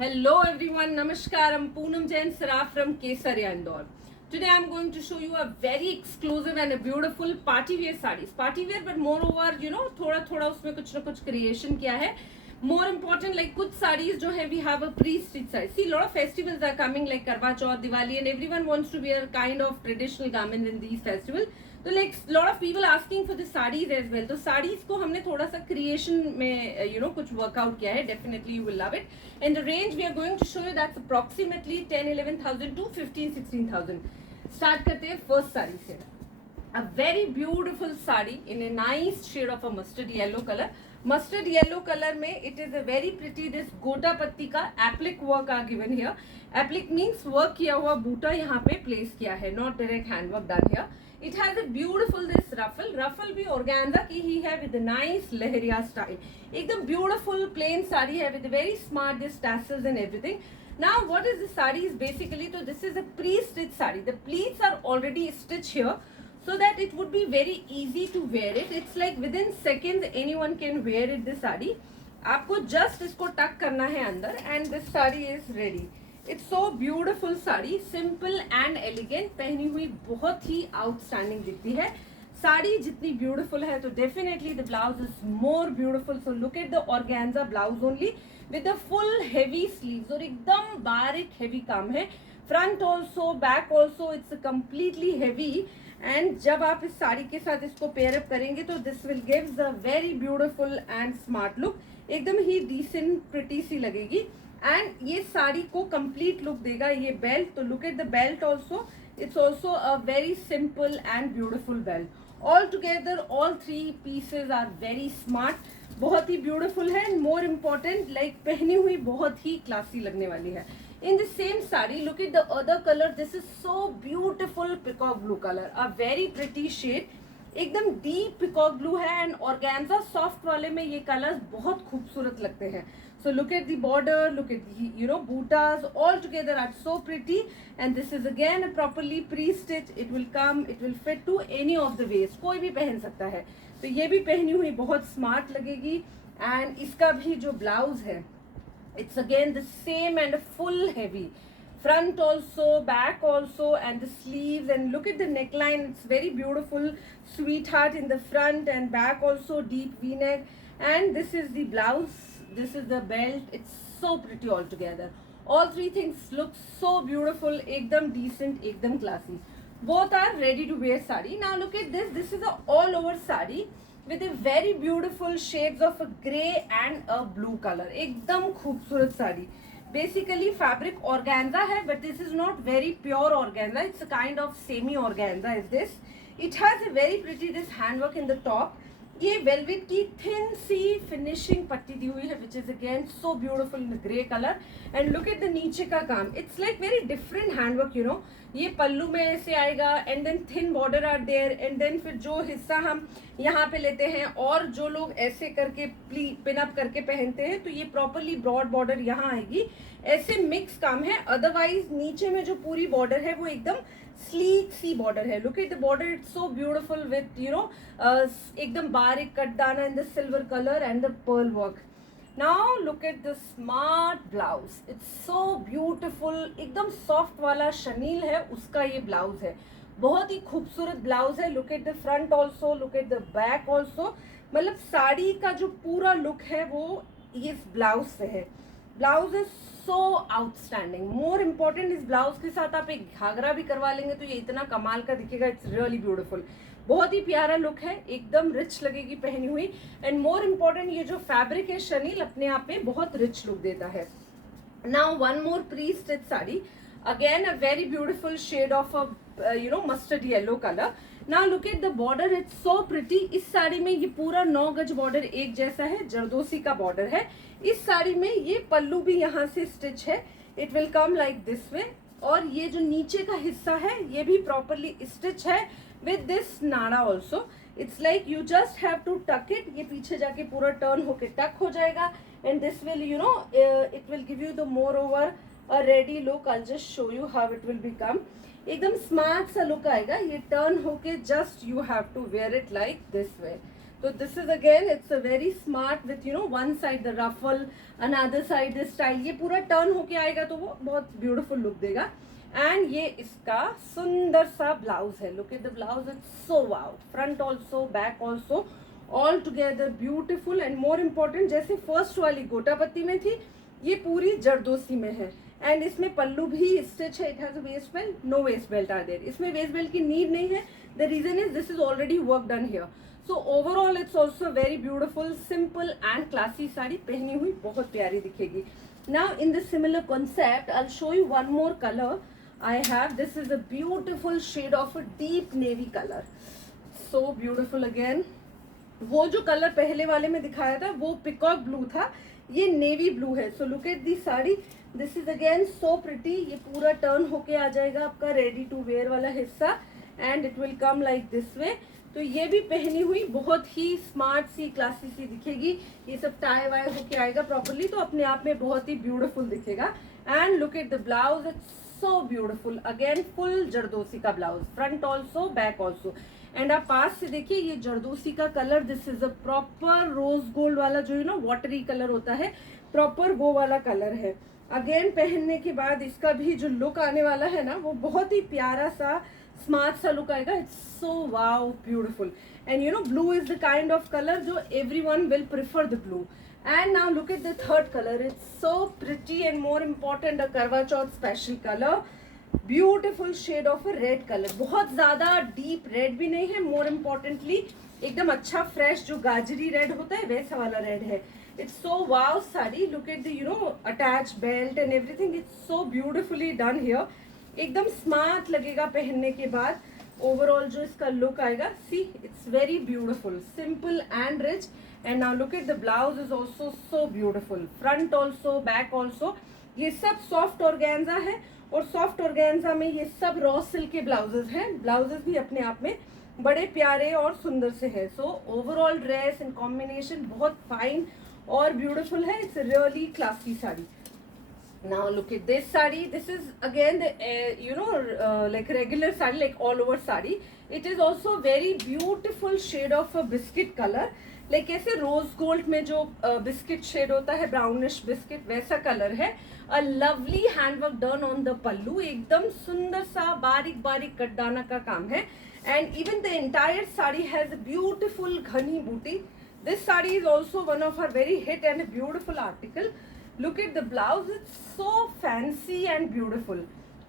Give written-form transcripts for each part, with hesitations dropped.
Hello everyone, Namaskar. I'm Poonam Jain Saraf from Kesaria, Indore. Today I'm going to show you a very exclusive and a beautiful party wear sarees. Party wear, but moreover, थोड़ा थोड़ा उसमें कुछ ना कुछ creation किया है. More important, like कुछ sarees जो है, we have a pre-stitched sarees. See, a lot of festivals are coming like Karwa Chauth, Diwali, and everyone wants to wear kind of traditional garments in these festivals. तो like lot of people asking for the saris as well. तो साड़ीज को हमने थोड़ा सा creation में कुछ workout किया है. Definitely you will love it. And the range we are going to show you that's approximately 10-11,000 to 15-16,000. Start करते हैं फर्स्ट साड़ी से. A very beautiful sari in a nice shade of a mustard yellow color. Mustard yellow color में it is a very pretty this गोटा पत्ती का applique work are given here. Applique means work किया हुआ बूटा यहाँ पे place किया है, not direct hand work done here. It has a beautiful this ruffle. Ruffle भी organza की ही है with a nice lehariya style. एकदम beautiful plain साड़ी है with a very smart this tassels and everything. Now what is this saree is basically, so this is a pre-stitched saree. The pleats are already stitched here, so that it would be very easy to wear it. It's like within seconds anyone can wear it. This saree आपको just इसको tuck करना है अंदर and this saree is ready. It's so beautiful saree, simple and elegant. पहनी हुई बहुत ही outstanding दिखती है. साड़ी जितनी beautiful है तो definitely the blouse is more beautiful. So look at the organza blouse only with the full heavy sleeves और एकदम बारीक heavy काम है. Front also, back also, it's completely heavy. And जब आप इस साड़ी के साथ इसको पेयर अप करेंगे तो this will gives a very beautiful and smart look. एकदम ही डिसेंट प्रिटी सी लगेगी एंड ये साड़ी को कंप्लीट लुक देगा. ये बेल्ट, तो look at the belt also. It's also a very simple and beautiful belt. All together all three pieces are very smart. बहुत ही beautiful है एंड मोर इम्पोर्टेंट लाइक पहनी हुई बहुत ही क्लासी लगने वाली है. In the same saree, look at the other color. This is so beautiful peacock blue color, a very pretty shade. एकदम deep peacock blue है and organza soft वाले में ये colors बहुत खूबसूरत लगते हैं. So look at the border, look at the bootas, all together are so pretty. And this is again a properly pre-stitched. It will come, it will fit to any of the waist. कोई भी पहन सकता है. तो ये भी पहनी हुई बहुत smart लगेगी. And इसका भी जो blouse है, it's again the same and full heavy. Front also, back also, and the sleeves, and look at the neckline. It's very beautiful, sweetheart in the front and back also, deep v-neck. And this is the blouse, this is the belt. It's so pretty all together. All three things look so beautiful, ekdam decent, ekdam classy. Both are ready to wear sari. Now look at this. This is a all over sari with a very beautiful shades of a grey and a blue color. एकदम खूबसूरत sari. Basically fabric organza है, but this is not very pure organza. It's a kind of semi organza is this. It has a very pretty this handwork in the top. ये velvet की thin सी finishing पट्टी दी हुई है, which is again so beautiful in the grey color. And look at the नीचे का काम. It's like very different handwork, ये पल्लू में ऐसे आएगा and then thin border are there and then फिर जो हिस्सा हम यहाँ पे लेते हैं और जो लोग ऐसे करके पिन अप करके पहनते हैं तो ये प्रॉपरली ब्रॉड बॉर्डर यहाँ आएगी. ऐसे मिक्स काम है. अदरवाइज नीचे में जो पूरी बॉर्डर है वो एकदम स्लीक सी बॉर्डर है. Look at the border, it's so beautiful with एकदम बारीक कट दाना in the silver colour and the pearl work. Now look at the smart blouse. It's so beautiful. एकदम सॉफ्ट वाला शनील है उसका ये ब्लाउज है. बहुत ही खूबसूरत ब्लाउज है. Look at the front also, look at the back also. मतलब साड़ी का जो पूरा लुक है वो इस ब्लाउज से है. Blouse is so outstanding. More important इस ब्लाउज के साथ आप एक घाघरा भी करवा लेंगे तो ये इतना कमाल का दिखेगा. It's really beautiful. बहुत ही प्यारा लुक है, एकदम रिच लगेगी पहनी हुई. एंड मोर इम्पोर्टेंट ये जो फैब्रिक है शनील अपने आप में बहुत रिच लुक देता है. Now one more pre stitch sari. Again a very beautiful shade of a mustard yellow colour. Now look at the border, it's so pretty. इस साड़ी में ये पूरा 9 गज बॉर्डर एक जैसा है, जरदोसी का बॉर्डर है. इस साड़ी में ये पल्लू भी यहाँ से स्टिच है. It will come like this way. और ये जो नीचे का हिस्सा है ये भी प्रॉपरली स्टिच है with this nada also. It's like you just have to tuck it. ये पीछे जाके पूरा टर्न होके टक हो जाएगा and this will it will give you the more over a ready look. I'll just show you how it will become. एकदम smart सा लुक आएगा. ये टर्न होके just you have to wear it like this way. तो this is again it's a very smart with you know one side the ruffle, another side the style, ये पूरा turn होके आएगा तो वो बहुत ब्यूटीफुल लुक देगा। एंड ये इसका सुंदर सा ब्लाउज है, look at the blouse, it's so wow, front also back also all together beautiful. And more important, जैसे फर्स्ट वाली गोटापत्ती में थी, ये पूरी जरदोसी में है। एंड इसमें पल्लू भी स्टिच है, it has a waist belt, no waist belt are there, इसमें वेस्ट बेल्ट की नीड नहीं है, the reason is this is already work done here. So overall it's also very beautiful, simple and classy sari, पहनी हुई बहुत प्यारी दिखेगी। Now in this similar concept I will show you one more colour I have. This is a beautiful shade of a deep navy color, so beautiful again. वो जो colour पहले वाले में दिखाया था वो पिकॉक ब्लू था, ये नेवी ब्लू है। So look at the sari, this is again so pretty, ये पूरा टर्न होके आ जाएगा आपका रेडी टू वेयर वाला हिस्सा and it will come like this way. तो ये भी पहनी हुई बहुत ही स्मार्ट सी क्लासी सी दिखेगी, ये सब टाई वाई होके आएगा प्रॉपरली, तो अपने आप में बहुत ही ब्यूटीफुल दिखेगा। And look at the blouse, it's so beautiful, again full zardozi का blouse, front also back also. And आप पास से देखिए ये जरदोसी का colour, this is a proper rose gold वाला जो है ना वाटरी कलर होता है, प्रॉपर वो वाला कलर है। अगेन पहनने के बाद इसका भी जो लुक आने वाला है ना वो बहुत ही प्यारा सा स्मार्ट सा लुक आएगा, it's so wow beautiful. And you know blue is the kind of colour जो everyone will prefer the blue. And now look at the third color, it's so pretty and more important, a Karwa Chauth special color, beautiful shade of a red color, बहुत ज़्यादा deep red भी नहीं है, more importantly एकदम अच्छा fresh जो गाजरी red होता है वैसा वाला red है। It's so wow sari, look at the you know attached belt and everything, it's so beautifully done here, एकदम smart लगेगा पहनने के बाद। ओवरऑल जो इसका लुक आएगा, see it's very beautiful, simple and rich. And now look at the blouse, is also so beautiful, front also back also, ये सब सॉफ्ट ऑर्गेन्जा है और सॉफ्ट ऑर्गेन्जा में ये सब रॉ सिल्क के ब्लाउजेज हैं। ब्लाउजेज भी अपने आप में बड़े प्यारे और सुंदर से है। So overall dress in combination बहुत फाइन और ब्यूटीफुल है, it's really classy sari. Now look at this sari, this is again the you know like regular sari, like all over sari, it is also very beautiful shade of a biscuit color, like ऐसे rose gold में जो biscuit shade होता है, brownish biscuit वैसा color है। a lovely handwork done on the pallu, एकदम सुंदर सा बारीक बारीक कटदाना का काम है। and even the entire sari has a beautiful घनी बूटी। this sari is also one of our very hit and a beautiful article। Look at the blouse, it's so fancy and beautiful,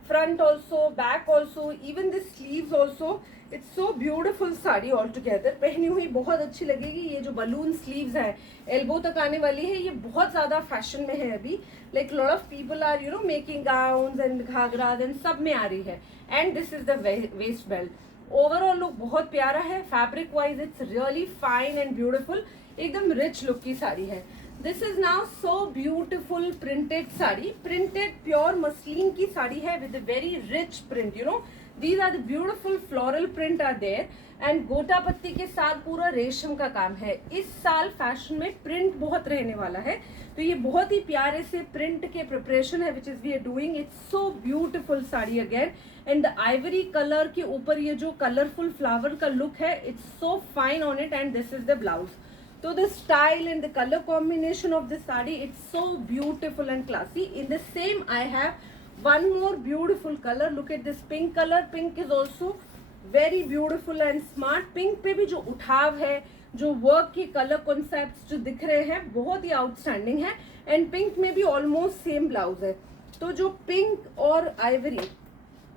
front also back also, even the sleeves also, it's so beautiful sari all together, पहनी हुई बहुत अच्छी लगेगी। ये जो balloon sleeves है elbow तक आने वाली है, ये बहुत ज़्यादा फैशन में है अभी, like lot of people are you know making gowns and घाघराज and सब में आ रही है। and this is the waist belt, overall look बहुत प्यारा है, fabric wise it's really fine and beautiful, एकदम रिच लुक की साड़ी है। This is now so beautiful printed sari, printed pure muslin की साड़ी है with very rich print, you know these are the beautiful floral print are there and gota patti के साथ पूरा रेशम का काम है। इस साल फैशन में प्रिंट बहुत रहने वाला है, तो ये बहुत ही प्यारे से प्रिंट के प्रिपरेशन है which is we are doing, it's so beautiful sari again. And the ivory colour के ऊपर ये जो कलरफुल फ्लावर का लुक है, it's so fine on it and this is the blouse. So the style and the color combination of this saree, it's so beautiful and classy. In the same I have one more beautiful color, look at this pink color, pink is also very beautiful and smart। pink पे भी जो उठाव है, जो work के colour concepts जो दिख रहे हैं बहुत ही आउटस्टैंडिंग है। एंड पिंक में भी ऑलमोस्ट सेम ब्लाउज है, तो जो पिंक और आइवरी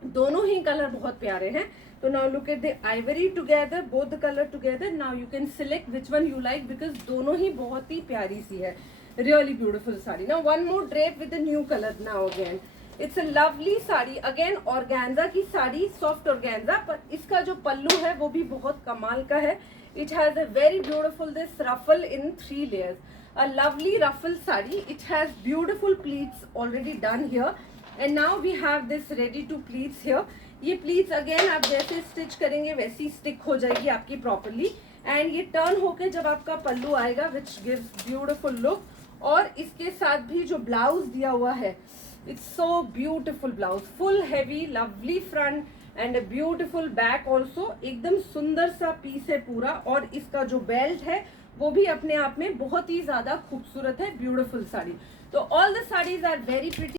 दोनों ही कलर बहुत प्यारे हैं। So now look at the ivory together, both the color together. Now you can select which one you like because दोनों ही बहुत ही प्यारी सी है, really beautiful sari. Now one more drape with a new color now again. It's a lovely sari, again organza की sari, soft organza, पर इसका जो पल्लू है वो भी बहुत कमाल का है। It has a very beautiful this ruffle in 3 layers, a lovely ruffle sari. It has beautiful pleats already done here and now we have this ready to pleats here। ये प्लीट्स अगेन आप जैसे स्टिच करेंगे वैसी stick हो जाएगी आपकी properly. And ये turn होके जब आपका पल्लू आएगा विच गिव्स ब्यूटीफुल लुक। और इसके साथ भी जो ब्लाउज दिया हुआ है it's so beautiful blouse, full heavy, lovely front end beautiful back also, एकदम सुंदर सा पीस है पूरा। और इसका जो बेल्ट है वो भी अपने आप में बहुत ही ज्यादा खूबसूरत है, ब्यूटिफुल साड़ी। तो all the saris are very pretty.